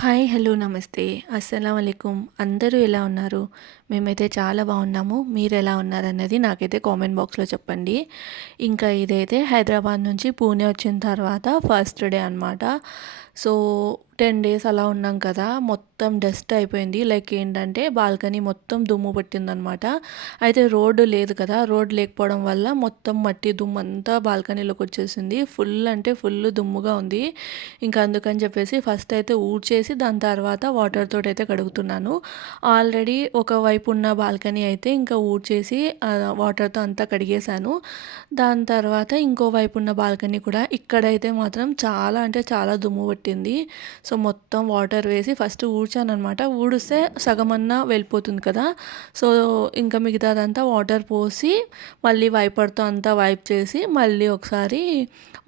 Hi hello నమస్తే. అస్సలం అయికుం అందరూ ఎలా ఉన్నారు? మేమైతే చాలా బాగున్నాము. మీరు ఎలా ఉన్నారన్నది నాకైతే కామెంట్ బాక్స్లో చెప్పండి. ఇంకా ఇదైతే హైదరాబాద్ నుంచి పూణే వచ్చిన తర్వాత ఫస్ట్ డే అనమాట సో టెన్ డేస్ అలా ఉన్నాం కదా మొత్తం డస్ట్ అయిపోయింది. లైక్ ఏంటంటే బాల్కనీ మొత్తం దుమ్ము పట్టిందనమాట. అయితే రోడ్డు లేదు కదా రోడ్ లేకపోవడం వల్ల మొత్తం మట్టి దుమ్ము అంతా బాల్కనీలోకి వచ్చేసింది. ఫుల్ అంటే ఫుల్ దుమ్ముగా ఉంది. ఇంకా అందుకని చెప్పేసి ఫస్ట్ అయితే ఊడ్చేసి దాని తర్వాత వాటర్ తోటి అయితే కడుగుతున్నాను. ఆల్రెడీ ఒక వైపు ఉన్న బాల్కనీ అయితే ఇంకా ఊడ్చేసి వాటర్తో అంతా కడిగేశాను. దాని తర్వాత ఇంకో వైపు ఉన్న బాల్కనీ కూడా ఇక్కడైతే మాత్రం చాలా అంటే చాలా దుమ్ము పట్టింది. సో మొత్తం వాటర్ వేసి ఫస్ట్ ఊడ్చాను అనమాట ఊడిస్తే సగమన్నా వెళ్ళిపోతుంది కదా. సో ఇంకా మిగతాదంతా వాటర్ పోసి మళ్ళీ వైపర్తో అంతా వైప్ చేసి మళ్ళీ ఒకసారి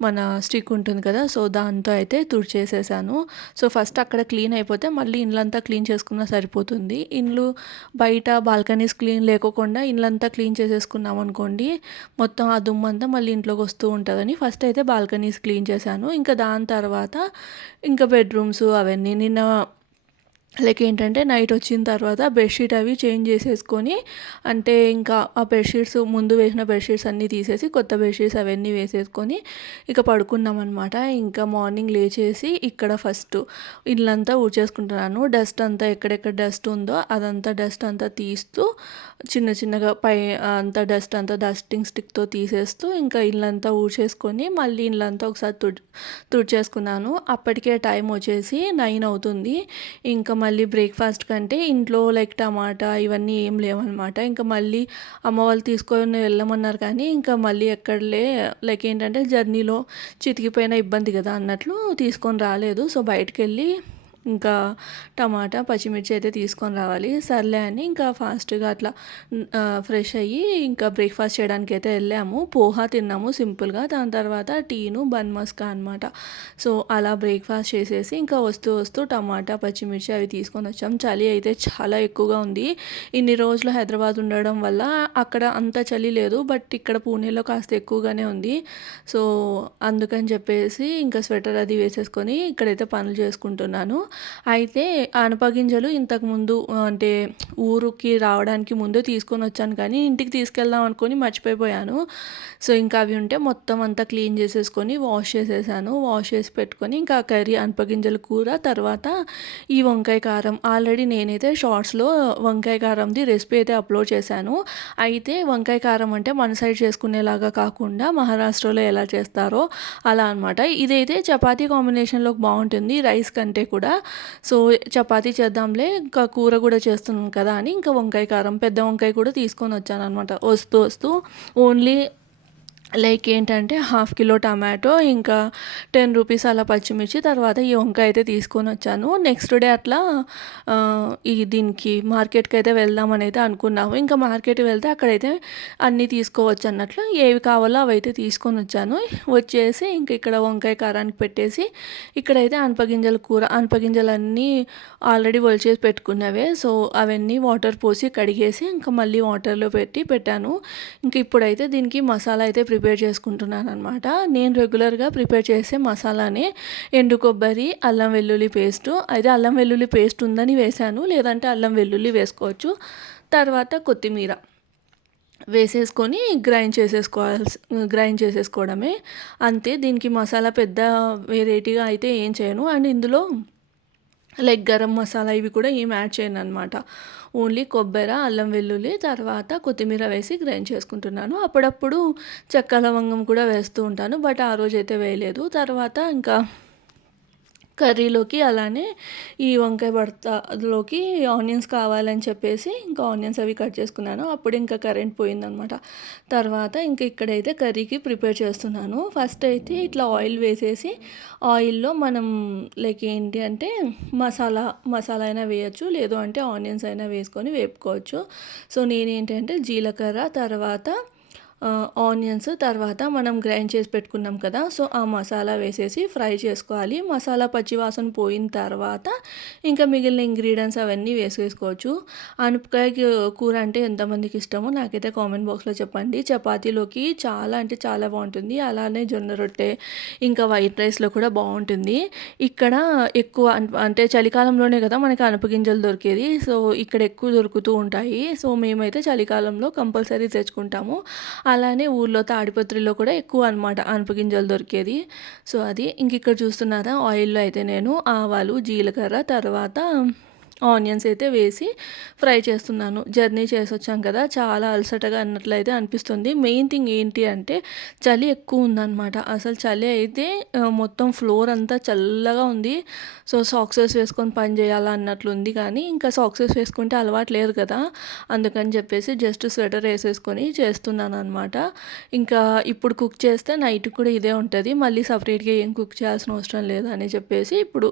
మన స్టిక్ ఉంటుంది కదా సో దాంతో అయితే తుడిచేసేసాను. సో ఫస్ట్ అక్కడ క్లీన్ అయిపోతే మళ్ళీ ఇండ్లంతా క్లీన్ చేసుకున్నా సరిపోతుంది. ఇండ్లు బయట బాల్కనీస్ క్లీన్ లేకోకుండా ఇండ్లంతా క్లీన్ చేసేసుకున్నాం అనుకోండి మొత్తం ఆ దుమ్మంతా మళ్ళీ ఇంట్లోకి వస్తూ ఉంటుందని ఫస్ట్ అయితే బాల్కనీస్ క్లీన్ చేశాను. ఇంకా దాని తర్వాత ఇంకా బెడ్రూమ్ అవన్నీ నిన్న లైక్ ఏంటంటే నైట్ వచ్చిన తర్వాత బెడ్షీట్ అవి చేంజ్ చేసేసుకొని అంటే ఇంకా ఆ బెడ్షీట్స్ ముందు వేసిన బెడ్షీట్స్ అన్నీ తీసేసి కొత్త బెడ్షీట్స్ అవన్నీ వేసేసుకొని ఇక పడుకున్నాం అనమాట ఇంకా మార్నింగ్ లేచేసి ఇక్కడ ఫస్ట్ ఇల్లంతా ఊడ్చేసుకుంటున్నాను. డస్ట్ అంతా ఎక్కడెక్కడ డస్ట్ ఉందో అదంతా డస్ట్ అంతా తీస్తూ చిన్న చిన్నగా పై అంతా డస్ట్ అంతా డస్టింగ్ స్టిక్తో తీసేస్తూ ఇంకా ఇల్లంతా ఊడ్చేసుకొని మళ్ళీ ఇల్లంతా ఒకసారి తుడి తుడిచేసుకున్నాను. అప్పటికే టైం వచ్చేసి నైన్ అవుతుంది. ఇంకా మళ్ళీ బ్రేక్ఫాస్ట్ కంటే ఇంట్లో లైక్ టమాటా ఇవన్నీ ఏం లేవన్నమాట. ఇంకా మళ్ళీ అమ్మ వాళ్ళు తీసుకొని వెళ్ళమన్నారు కానీ ఇంకా మళ్ళీ ఎక్కడలే లైక్ ఏంటంటే జర్నీలో చితికిపోయిన ఇబ్బంది కదా అన్నట్లు తీసుకొని రాలేదు. సో బయటకు వెళ్ళి ఇంకా టమాటా పచ్చిమిర్చి అయితే తీసుకొని రావాలి. సర్లే అని ఇంకా ఫాస్ట్గా అట్లా ఫ్రెష్ అయ్యి ఇంకా బ్రేక్ఫాస్ట్ చేయడానికి అయితే వెళ్ళాము. పోహా తిన్నాము సింపుల్గా. దాని తర్వాత టీను బన్ మస్కా అనమాట సో అలా బ్రేక్ఫాస్ట్ చేసేసి ఇంకా వస్తూ వస్తూ టమాటా పచ్చిమిర్చి అవి తీసుకొని వచ్చాం. చలి అయితే చాలా ఎక్కువగా ఉంది. ఇన్ని రోజులు హైదరాబాద్ ఉండడం వల్ల అక్కడ అంత చలి లేదు. బట్ ఇక్కడ పూణేలో కాస్త ఎక్కువగానే ఉంది. సో అందుకని చెప్పేసి ఇంకా స్వెటర్ అది వేసేసుకొని ఇక్కడైతే పనులు చేసుకుంటున్నాను. అయితే అనపగింజలు ఇంతకుముందు అంటే ఊరికి రావడానికి ముందే తీసుకొని వచ్చాను. కానీ ఇంటికి తీసుకెళ్దాం అనుకొని మర్చిపోయిపోయాను. సో ఇంకా అవి ఉంటే మొత్తం అంతా క్లీన్ చేసేసుకొని వాష్ చేసేసాను. వాష్ చేసి పెట్టుకొని ఇంకా కర్రీ అనపగింజల కూర తర్వాత ఈ వంకాయ కారం. ఆల్రెడీ నేనైతే షార్ట్స్లో వంకాయ కారంది రెసిపీ అయితే అప్లోడ్ చేశాను. అయితే వంకాయ కారం అంటే మన సైడ్ చేసుకునేలాగా కాకుండా మహారాష్ట్రలో ఎలా చేస్తారో అలా అనమాట ఇదైతే చపాతీ కాంబినేషన్లో బాగుంటుంది రైస్ కంటే కూడా. సో చపాతీ చేద్దాంలే ఇంకా కూర కూడా చేస్తున్నాం కదా అని ఇంకా వంకాయ కారం పెద్ద వంకాయ కూడా తీసుకొని వచ్చాను అనమాట వస్తూ వస్తూ ఓన్లీ లైక్ ఏంటంటే హాఫ్ కిలో టమాటో ఇంకా టెన్ రూపీస్ అలా పచ్చిమిర్చి తర్వాత ఈ వంకాయ అయితే తీసుకొని వచ్చాను. నెక్స్ట్ డే అట్లా ఈ దీనికి మార్కెట్కి అయితే వెళ్దామని అయితే అనుకున్నాము. ఇంకా మార్కెట్కి వెళ్తే అక్కడైతే అన్నీ తీసుకోవచ్చు అన్నట్లు ఏవి కావాలో అవి అయితే తీసుకొని వచ్చాను. వచ్చేసి ఇంకా ఇక్కడ వంకాయ కారానికి పెట్టేసి ఇక్కడైతే అనపగింజల కూర అనపగింజలు అన్నీ ఆల్రెడీ ఒలిచేసి పెట్టుకున్నవే. సో అవన్నీ వాటర్ పోసి కడిగేసి ఇంకా మళ్ళీ వాటర్లో పెట్టి పెట్టాను. ఇంకా ఇప్పుడైతే దీనికి మసాలా అయితే ప్రిపేర్ ప్రిపేర్ చేసుకుంటున్నాను అనమాట నేను రెగ్యులర్గా ప్రిపేర్ చేసే మసాలానే ఎండు కొబ్బరి అల్లం వెల్లుల్లి పేస్ట్. అయితే అల్లం వెల్లుల్లి పేస్ట్ ఉందని వేశాను. లేదంటే అల్లం వెల్లుల్లి వేసుకోవచ్చు. తర్వాత కొత్తిమీర వేసేసుకొని గ్రైండ్ చేసేసుకోవాల్సి గ్రైండ్ చేసేసుకోవడమే. అంతే దీనికి మసాలా పెద్ద వెరైటీగా అయితే ఏం చేయను. అండ్ ఇందులో లైక్ గరం మసాలా ఇవి కూడా ఏం యాడ్ చేయను అనమాట ఓన్లీ కొబ్బరి అల్లం వెల్లుల్లి తర్వాత కొత్తిమీర వేసి గ్రైండ్ చేసుకుంటున్నాను. అప్పుడప్పుడు చెక్క లవంగం కూడా వేస్తూ ఉంటాను బట్ ఆ రోజు అయితే వేయలేదు. తర్వాత ఇంకా కర్రీలోకి అలానే ఈ వంకాయ భర్తలోకి ఆనియన్స్ కావాలని చెప్పేసి ఇంకా ఆనియన్స్ అవి కట్ చేసుకున్నాను. అప్పుడు ఇంకా కరెంట్ పోయిందనమాట. తర్వాత ఇంకా ఇక్కడైతే కర్రీకి ప్రిపేర్ చేస్తున్నాను. ఫస్ట్ అయితే ఇట్లా ఆయిల్ వేసేసి ఆయిల్లో మనం లైక్ ఏంటి అంటే మసాలా మసాలా అయినా వేయచ్చు లేదు అంటే ఆనియన్స్ అయినా వేసుకొని వేపుకోవచ్చు. సో నేనేంటంటే జీలకర్ర తర్వాత ఆనియన్స్ తర్వాత మనం గ్రైండ్ చేసి పెట్టుకున్నాం కదా సో ఆ మసాలా వేసేసి ఫ్రై చేసుకోవాలి. మసాలా పచ్చివాసన పోయిన తర్వాత ఇంకా మిగిలిన ఇంగ్రీడియంట్స్ అవన్నీ వేసేసుకోవచ్చు. అనపకాయ కూర అంటే ఎంతమందికి ఇష్టమో నాకైతే కామెంట్ బాక్స్లో చెప్పండి. చపాతీలోకి చాలా అంటే చాలా బాగుంటుంది. అలానే జొన్న రొట్టె ఇంకా వైట్ రైస్లో కూడా బాగుంటుంది. ఇక్కడ ఎక్కువ అంటే చలికాలంలోనే కదా మనకి అనపగింజలు దొరికేది సో ఇక్కడ ఎక్కువ దొరుకుతూ ఉంటాయి. సో మేమైతే చలికాలంలో కంపల్సరీ తెచ్చుకుంటాము. అలానే ఊర్లో తాడిపత్రిలో కూడా ఎక్కువ అనమాట అనపగింజలు దొరికేది. సో అది ఇంక ఇక్కడ చూస్తున్నారా ఆయిల్లో అయితే నేను ఆవాలు జీలకర్ర తర్వాత ఆనియన్స్ అయితే వేసి ఫ్రై చేస్తున్నాను. జర్నీ చేసి వచ్చాం కదా చాలా అలసటగా అన్నట్లయితే అనిపిస్తుంది. మెయిన్ థింగ్ ఏంటి అంటే చలి ఎక్కువ ఉందన్నమాట. అసలు చలి అయితే మొత్తం ఫ్లోర్ అంతా చల్లగా ఉంది. సో సాక్సెస్ వేసుకొని పని చేయాలా అన్నట్లుంది కానీ ఇంకా సాక్సెస్ వేసుకుంటే అలవాటు లేదు కదా. అందుకని చెప్పేసి జస్ట్ స్వెటర్ వేసేసుకొని చేస్తున్నాను అనమాట ఇంకా ఇప్పుడు కుక్ చేస్తే నైట్ కూడా ఇదే ఉంటుంది. మళ్ళీ సపరేట్గా ఏం కుక్ చేయాల్సిన అవసరం లేదు అని చెప్పేసి ఇప్పుడు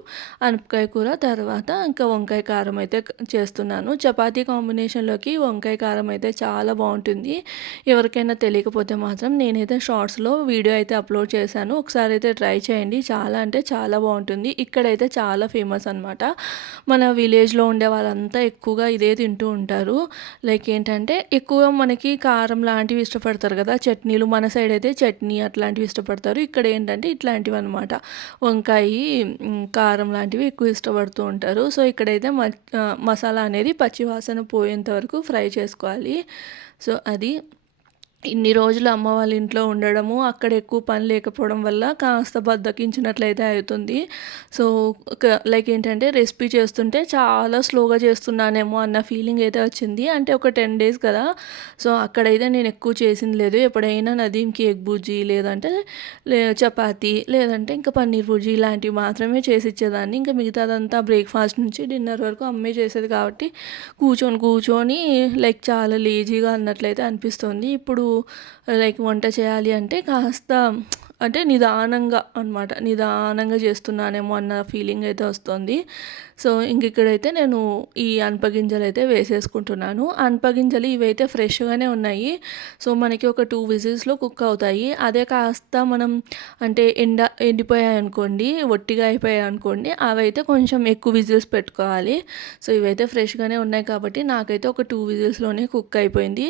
అనపకాయ కూర తర్వాత ఇంకా వంకాయ కారం అయితే చేస్తున్నాను. చపాతీ కాంబినేషన్లోకి వంకాయ కారం అయితే చాలా బాగుంటుంది. ఎవరికైనా తెలియకపోతే మాత్రం నేనైతే షార్ట్స్లో వీడియో అయితే అప్లోడ్ చేశాను. ఒకసారి అయితే ట్రై చేయండి. చాలా అంటే చాలా బాగుంటుంది. ఇక్కడైతే చాలా ఫేమస్ అనమాట మన విలేజ్లో ఉండే వాళ్ళంతా ఎక్కువగా ఇదే తింటూ ఉంటారు. లైక్ ఏంటంటే ఎక్కువ మనకి కారం లాంటివి ఇష్టపడతారు కదా. చట్నీలు మన సైడ్ అయితే చట్నీ అట్లాంటివి ఇష్టపడతారు. ఇక్కడ ఏంటంటే ఇట్లాంటివి అనమాట వంకాయ కారం లాంటివి ఎక్కువ ఇష్టపడుతూ ఉంటారు. సో ఇక్కడైతే మసాలా అనేది పచ్చివాసన పోయేంత వరకు ఫ్రై చేసుకోవాలి. సో అది ఇన్ని రోజులు అమ్మ వాళ్ళ ఇంట్లో ఉండడము అక్కడ ఎక్కువ పని లేకపోవడం వల్ల కాస్త బద్దకించినట్లయితే అవుతుంది. సో లైక్ ఏంటంటే రెసిపీ చేస్తుంటే చాలా స్లోగా చేస్తున్నానేమో అన్న ఫీలింగ్ అయితే వచ్చింది. అంటే ఒక టెన్ డేస్ కదా సో అక్కడైతే నేను ఎక్కువ చేసింది లేదు. ఎప్పుడైనా నదీంకి ఎగ్ బుజ్జి లేదంటే చపాతీ లేదంటే ఇంకా పన్నీర్ బుజ్జి ఇలాంటివి మాత్రమే చేసి ఇచ్చేదాన్ని. ఇంకా మిగతాదంతా బ్రేక్ఫాస్ట్ నుంచి డిన్నర్ వరకు అమ్మే చేసేది కాబట్టి కూర్చొని కూర్చొని లైక్ చాలా లేజీగా అన్నట్లయితే అనిపిస్తుంది. ఇప్పుడు లైక్ వంట చేయాలి అంటే కాస్త అంటే నిదానంగా అనమాట నిదానంగా చేస్తున్నానేమో అన్న ఫీలింగ్ అయితే వస్తుంది. సో ఇంక ఇక్కడైతే నేను ఈ అనపగింజలు అయితే వేసేసుకుంటున్నాను. అనపగింజలు ఇవైతే ఫ్రెష్గానే ఉన్నాయి. సో మనకి ఒక టూ విజిల్స్లో కుక్ అవుతాయి. అదే కాస్త మనం అంటే ఎండ ఎండిపోయాయి అనుకోండి ఒట్టిగా అయిపోయాయి అనుకోండి అవైతే కొంచెం ఎక్కువ విజిల్స్ పెట్టుకోవాలి. సో ఇవైతే ఫ్రెష్గానే ఉన్నాయి కాబట్టి నాకైతే ఒక టూ విజిల్స్లోనే కుక్ అయిపోయింది.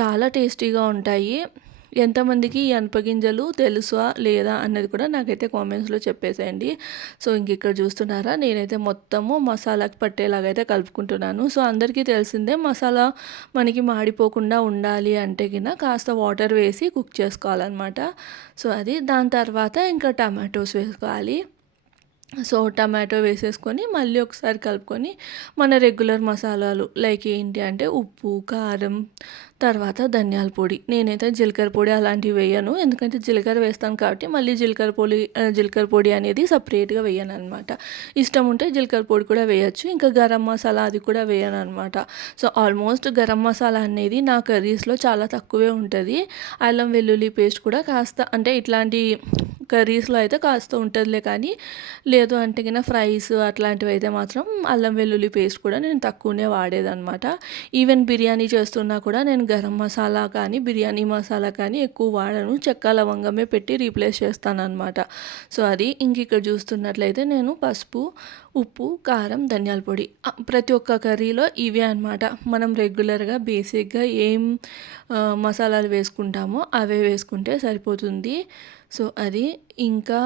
చాలా టేస్టీగా ఉంటాయి. ఎంతమందికి ఈ అనపగింజలు తెలుసా లేదా అన్నది కూడా నాకైతే కామెంట్స్లో చెప్పేసేయండి. సో ఇంక ఇక్కడ చూస్తున్నారా? నేనైతే మొత్తము మసాలాకి పట్టేలాగైతే కలుపుకుంటున్నాను. సో అందరికీ తెలిసిందే మసాలా మనకి మాడిపోకుండా ఉండాలి అంటే కింద కాస్త వాటర్ వేసి కుక్ చేసుకోవాలన్నమాట. సో అది దాని తర్వాత ఇంకా టమాటోస్ వేసుకోవాలి. సో టమాటో వేసేసుకొని మళ్ళీ ఒకసారి కలుపుకొని మన రెగ్యులర్ మసాలాలు లైక్ ఏంటి అంటే ఉప్పు కారం తర్వాత ధనియాల పొడి. నేనైతే జీలకర్ర పొడి అలాంటివి వేయను. ఎందుకంటే జీలకర్ర వేస్తాను కాబట్టి మళ్ళీ జీలకర్ర పొడి జీలకర్ర పొడి అనేది సపరేట్గా వేయను అనమాట ఇష్టం ఉంటే జీలకర్ర పొడి కూడా వేయచ్చు. ఇంకా గరం మసాలా అది కూడా వేయను అనమాట సో ఆల్మోస్ట్ గరం మసాలా అనేది నా కర్రీస్లో చాలా తక్కువే ఉంటుంది. అల్లం వెల్లుల్లి పేస్ట్ కూడా కాస్త అంటే ఇట్లాంటి కర్రీస్లో అయితే కాస్త ఉంటుందిలే కానీ లేదు అంటే కింద ఫ్రైస్ అట్లాంటివి అయితే మాత్రం అల్లం వెల్లుల్లి పేస్ట్ కూడా నేను తక్కువనే వాడేదనమాట ఈవెన్ బిర్యానీ చేస్తున్నా కూడా నేను గరం మసాలా కానీ బిర్యానీ మసాలా కానీ ఎక్కువ వాడను. చెక్క లవంగమే పెట్టి రీప్లేస్ చేస్తాను అనమాట సో అది ఇంక ఇక్కడ చూస్తున్నట్లయితే నేను పసుపు ఉప్పు కారం ధనియాల పొడి ప్రతి ఒక్క కర్రీలో ఇవే అనమాట మనం రెగ్యులర్గా బేసిక్గా ఏం మసాలాలు వేసుకుంటామో అవే వేసుకుంటే సరిపోతుంది. సో అది ఇంకా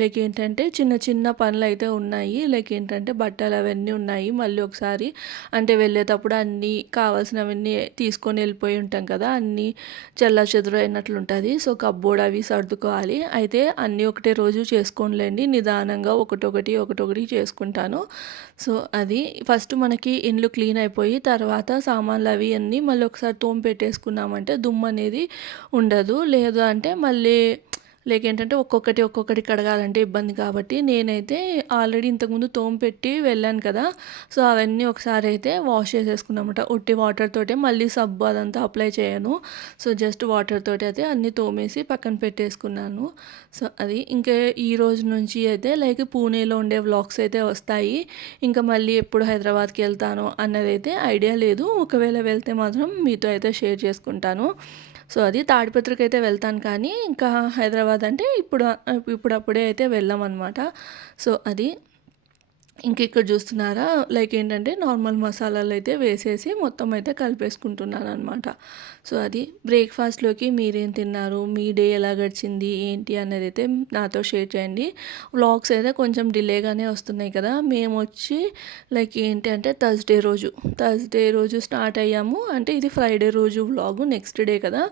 లైక్ ఏంటంటే చిన్న చిన్న పనులు అయితే ఉన్నాయి. లైక్ ఏంటంటే బట్టలు అవన్నీ ఉన్నాయి. మళ్ళీ ఒకసారి అంటే వెళ్ళేటప్పుడు అన్నీ కావాల్సినవన్నీ తీసుకొని వెళ్ళిపోయి ఉంటాం కదా అన్నీ చెల్ల చెదురు అయినట్లు ఉంటుంది. సో కబ్బోర్డ్ అవి సర్దుకోవాలి. అయితే అన్నీ ఒకటే రోజు చేసుకోనిలేండి. నిదానంగా ఒకటొకటి ఒకటొకటి చేసుకుంటాను. సో అది ఫస్ట్ మనకి ఇండ్లు క్లీన్ అయిపోయి తర్వాత సామాన్లు అవి అన్నీ మళ్ళీ ఒకసారి తోమ పెట్టేసుకున్నామంటే దుమ్ము అనేది ఉండదు. లేదు అంటే మళ్ళీ లేక ఏంటంటే ఒక్కొక్కటి ఒక్కొక్కటి కడగాలంటే ఇబ్బంది కాబట్టి నేనైతే ఆల్రెడీ ఇంతకుముందు తోమ పెట్టి వెళ్ళాను కదా. సో అవన్నీ ఒకసారి అయితే వాష్ చేసేసుకున్నమాట. ఉట్టి వాటర్ తోటే మళ్ళీ సబ్బు అదంతా అప్లై చేయను. సో జస్ట్ వాటర్ తోటి అయితే అన్నీ తోమేసి పక్కన పెట్టేసుకున్నాను. సో అది ఇంకా ఈ రోజు నుంచి అయితే లైక్ పూణేలో ఉండే వ్లాగ్స్ అయితే వస్తాయి. ఇంకా మళ్ళీ ఎప్పుడు హైదరాబాద్కి వెళ్తాను అన్నది అయితే ఐడియా లేదు. ఒకవేళ వెళ్తే మాత్రం మీతో అయితే షేర్ చేసుకుంటాను. సో అది తాడిపత్రికి అయితే వెళ్తాను కానీ ఇంకా హైదరాబాద్ అంటే ఇప్పుడు ఇప్పుడప్పుడే అయితే వెళ్ళామన్నమాట. సో అది ఇంక ఇక్కడ చూస్తున్నారా? లైక్ ఏంటంటే నార్మల్ మసాలాలు అయితే వేసేసి మొత్తం అయితే కలిపేసుకుంటున్నాను అనమాట సో అది బ్రేక్ఫాస్ట్లోకి మీరేం తిన్నారు? మీ డే ఎలా గడిచింది? ఏంటి అనేది అయితే నాతో షేర్ చేయండి. వ్లాగ్స్ అయితే కొంచెం డిలేగానే వస్తున్నాయి కదా? మేము వచ్చి లైక్ ఏంటి అంటే థర్స్డే రోజు. థర్స్డే రోజు స్టార్ట్ అయ్యాము. అంటే ఇది ఫ్రైడే రోజు వ్లాగు నెక్స్ట్ డే కదా?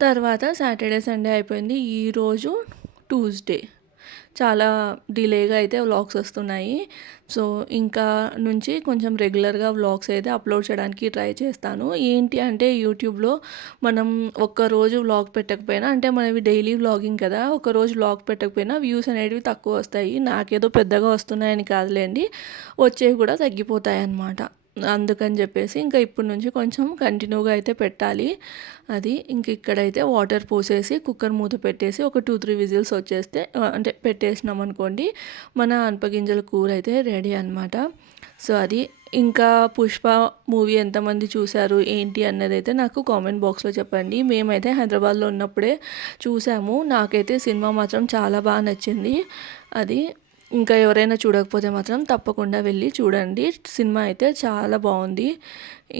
తర్వాత సాటర్డే సండే అయిపోయింది. ఈరోజు ట్యూస్డే. చాలా డిలేగా అయితే వ్లాగ్స్ వస్తున్నాయి. సో ఇంకా నుంచి కొంచెం రెగ్యులర్గా వ్లాగ్స్ అయితే అప్లోడ్ చేయడానికి ట్రై చేస్తాను. ఏంటి అంటే యూట్యూబ్లో మనం ఒక్కరోజు వ్లాగ్ పెట్టకపోయినా అంటే మనవి డైలీ వ్లాగింగ్ కదా ఒకరోజు వ్లాగ్ పెట్టకపోయినా వ్యూస్ అనేటివి తక్కువ వస్తాయి. నాకేదో పెద్దగా వస్తున్నాయని కాదులేండి వచ్చేవి కూడా తగ్గిపోతాయి అన్నమాట అందుకని చెప్పేసి ఇంకా ఇప్పటి నుంచి కొంచెం కంటిన్యూగా అయితే పెట్టాలి. అది ఇంక ఇక్కడైతే వాటర్ పోసేసి కుక్కర్ మూత పెట్టేసి ఒక టూ త్రీ విజిల్స్ వచ్చేస్తే అంటే పెట్టేసినాం అనుకోండి మన అనపగింజల కూర అయితే రెడీ అనమాట సో అది ఇంకా పుష్ప మూవీ ఎంతమంది చూశారు ఏంటి అన్నది అయితే నాకు కామెంట్ బాక్స్లో చెప్పండి. మేమైతే హైదరాబాద్లో ఉన్నప్పుడే చూసాము. నాకైతే సినిమా మాత్రం చాలా బాగా నచ్చింది. అది ఇంకా ఎవరైనా చూడకపోతే మాత్రం తప్పకుండా వెళ్ళి చూడండి. సినిమా అయితే చాలా బాగుంది.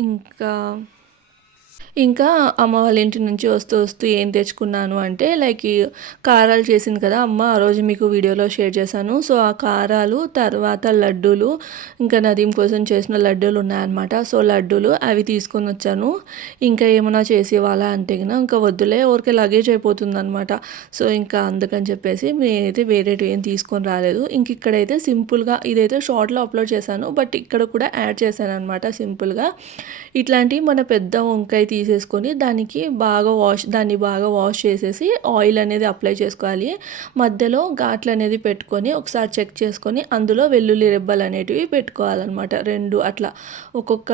ఇంకా ఇంకా అమ్మ వాళ్ళ ఇంటి నుంచి వస్తూ వస్తూ ఏం తెచ్చుకున్నాను అంటే లైక్ కారాలు చేసింది కదా అమ్మ ఆ రోజు మీకు వీడియోలో షేర్ చేశాను. సో ఆ కారాలు తర్వాత లడ్డూలు ఇంకా నదీం కోసం చేసిన లడ్డూలు ఉన్నాయన్నమాట. సో లడ్డూలు అవి తీసుకొని వచ్చాను. ఇంకా ఏమైనా చేసేవాళ్ళ అంటే ఇంకా వద్దులే ఊరికే లగేజ్ అయిపోతుంది అనమాట సో ఇంకా అందుకని చెప్పేసి నేనైతే వేరేటివి ఏం తీసుకొని రాలేదు. ఇంక ఇక్కడైతే సింపుల్గా ఇదైతే షార్ట్లో అప్లోడ్ చేశాను. బట్ ఇక్కడ కూడా యాడ్ చేశాను అనమాట సింపుల్గా. ఇట్లాంటివి మన పెద్ద వంకాయ తీసేసుకొని దానికి బాగా వాష్ దాన్ని బాగా వాష్ చేసేసి ఆయిల్ అనేది అప్లై చేసుకోవాలి. మధ్యలో ఘాట్లు అనేది పెట్టుకొని ఒకసారి చెక్ చేసుకొని అందులో వెల్లుల్లి రెబ్బలు అనేటివి పెట్టుకోవాలన్నమాట. రెండు అట్లా ఒక్కొక్క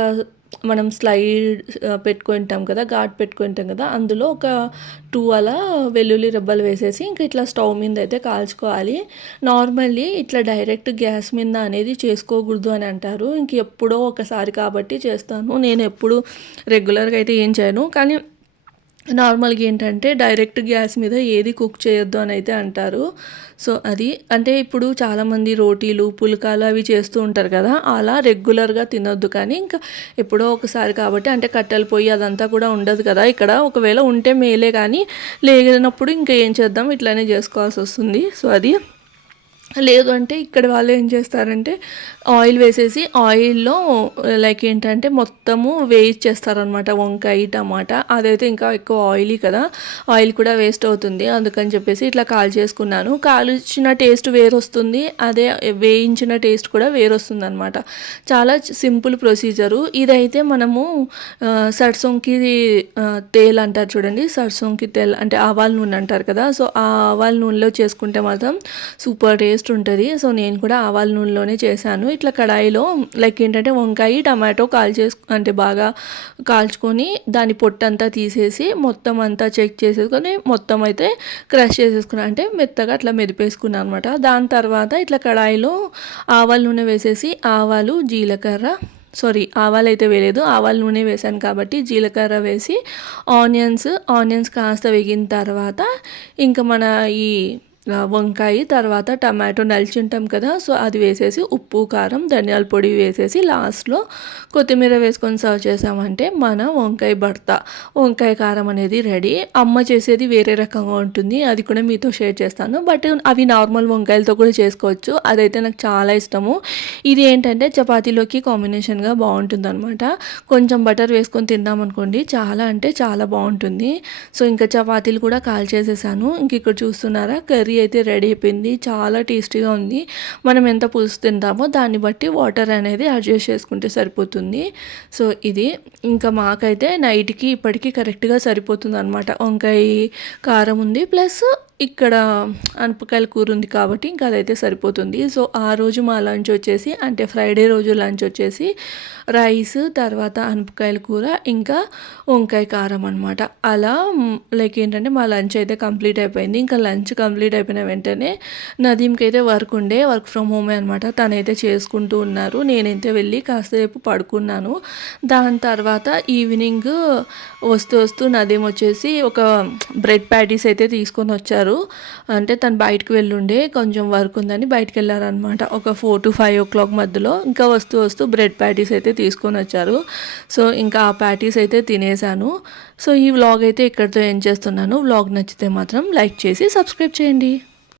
మనం స్లైడ్ పెట్టుకుంటాం కదా ఘాట్ పెట్టుకుంటాం కదా అందులో ఒక టూ అలా వెల్లుల్లి రెబ్బలు వేసేసి ఇంకా ఇట్లా స్టవ్ మీద అయితే కాల్చుకోవాలి. నార్మల్లీ ఇట్లా డైరెక్ట్ గ్యాస్ మీద అనేది చేసుకోకూడదు అని అంటారు. ఇంక ఎప్పుడో ఒకసారి కాబట్టి చేస్తాను. నేను ఎప్పుడు రెగ్యులర్గా అయితే ఏం చేయను. కానీ నార్మల్గా ఏంటంటే డైరెక్ట్ గ్యాస్ మీద ఏది కుక్ చేయొద్దు అని అయితే అంటారు. సో అది అంటే ఇప్పుడు చాలామంది రోటీలు పుల్కాలు అవి చేస్తూ ఉంటారు కదా అలా రెగ్యులర్గా తినొద్దు. కానీ ఇంకా ఎప్పుడో ఒకసారి కాబట్టి అంటే కట్టెలు పొయ్యి అదంతా కూడా ఉండదు కదా. ఇక్కడ ఒకవేళ ఉంటే మేలే కానీ లేనప్పుడు ఇంకా ఏం చేద్దాం? ఇట్లానే చేసుకోవాల్సి వస్తుంది. సో అది లేదు అంటే ఇక్కడ వాళ్ళు ఏం చేస్తారంటే ఆయిల్ వేసేసి ఆయిల్లో లైక్ ఏంటంటే మొత్తము వేయించేస్తారనమాట వంకాయ టమాటా. అదైతే ఇంకా ఎక్కువ ఆయిలీ కదా. ఆయిల్ కూడా వేస్ట్ అవుతుంది. అందుకని చెప్పేసి ఇట్లా కాల్ చేసుకున్నాను. కాల్చిన టేస్ట్ వేరొస్తుంది. అదే వేయించిన టేస్ట్ కూడా వేరొస్తుంది అనమాట చాలా సింపుల్ ప్రొసీజరు ఇదైతే మనము సర్సొంకి తేల్ అంటారు చూడండి. సర్సొంకి తేల్ అంటే ఆవాల నూనె అంటారు కదా. సో ఆ ఆవాల నూనెలో చేసుకుంటే మాత్రం సూపర్ టేస్ట్ ఉంటుంది. సో నేను కూడా ఆవాల నూనెలోనే చేశాను. ఇట్లా కడాయిలో లైక్ ఏంటంటే వంకాయ టమాటో కాల్ చేసు అంటే బాగా కాల్చుకొని దాని పొట్టంతా తీసేసి మొత్తం అంతా చెక్ చేసేసుకొని మొత్తం అయితే క్రష్ చేసేసుకున్నాను అంటే మెత్తగా అట్లా మెదిపేసుకున్నాను అనమాట దాని తర్వాత ఇట్లా కడాయిలో ఆవాల నూనె వేసేసి ఆవాలు జీలకర్ర సారీ ఆవాలు అయితే వేయలేదు. ఆవాల నూనె వేసాను కాబట్టి జీలకర్ర వేసి ఆనియన్స్ ఆనియన్స్ కాస్త వేగిన తర్వాత ఇంకా మన ఈ వంకాయ తర్వాత టమాటో నలిచింటాం కదా సో అది వేసేసి ఉప్పు కారం ధనియాల పొడి వేసేసి లాస్ట్లో కొత్తిమీర వేసుకొని సర్వ్ చేసామంటే మన వంకాయ భర్త వంకాయ కారం అనేది రెడీ. అమ్మ చేసేది వేరే రకంగా ఉంటుంది అది కూడా మీతో షేర్ చేస్తాను. బట్ అవి నార్మల్ వంకాయలతో కూడా చేసుకోవచ్చు అదైతే నాకు చాలా ఇష్టము. ఇది ఏంటంటే చపాతీలోకి కాంబినేషన్గా బాగుంటుంది అనమాట కొంచెం బటర్ వేసుకొని తిందాం అనుకోండి చాలా అంటే చాలా బాగుంటుంది. సో ఇంకా చపాతీలు కూడా కాల్ చేసేసాను. ఇంక ఇక్కడ చూస్తున్నారా కర్రీ అయితే రెడీ అయిపోయింది. చాలా టేస్టీగా ఉంది. మనం ఎంత పులుసు తింటామో దాన్ని బట్టి వాటర్ అనేది అడ్జస్ట్ చేసుకుంటే సరిపోతుంది. సో ఇది. ఇంకా మాకైతే నైట్కి ఇప్పటికీ కరెక్ట్గా సరిపోతుంది అనమాట వంకాయ కారం ఉంది. ప్లస్ ఇక్కడ అనపకాయల కూర ఉంది కాబట్టి ఇంకా అదైతే సరిపోతుంది. సో ఆ రోజు మా లంచ్ వచ్చేసి అంటే ఫ్రైడే రోజు లంచ్ వచ్చేసి రైస్ తర్వాత అనపకాయల కూర ఇంకా వంకాయ కారం అనమాట అలా లైక్ ఏంటంటే మా లంచ్ అయితే కంప్లీట్ అయిపోయింది. ఇంకా లంచ్ కంప్లీట్ అయిపోయిన వెంటనే నదీంకి అయితే వర్క్ ఉండే వర్క్ ఫ్రమ్ హోమే అనమాట తనైతే చేసుకుంటూ ఉన్నారు. నేనైతే వెళ్ళి కాసేపు పడుకున్నాను. దాని తర్వాత ఈవినింగ్ వస్తూ వస్తూ నదీం వచ్చేసి ఒక బ్రెడ్ ప్యాటీస్ అయితే తీసుకొని వచ్చారు. అంటే తను బయటకు వెళ్ళుండే కొంచెం వర్క్ ఉందని బయటకు వెళ్ళారనమాట ఒక four to five o'clock మధ్యలో ఇంకా వస్తూ వస్తూ బ్రెడ్ ప్యాటీస్ అయితే తీసుకొని వచ్చారు. సో ఇంకా ఆ ప్యాటీస్ అయితే తినేసాను సో ఈ వ్లాగ్ అయితే ఇక్కడితో ఏం చేస్తున్నాను. వ్లాగ్ నచ్చితే మాత్రం లైక్ చేసి సబ్స్క్రైబ్ చేయండి.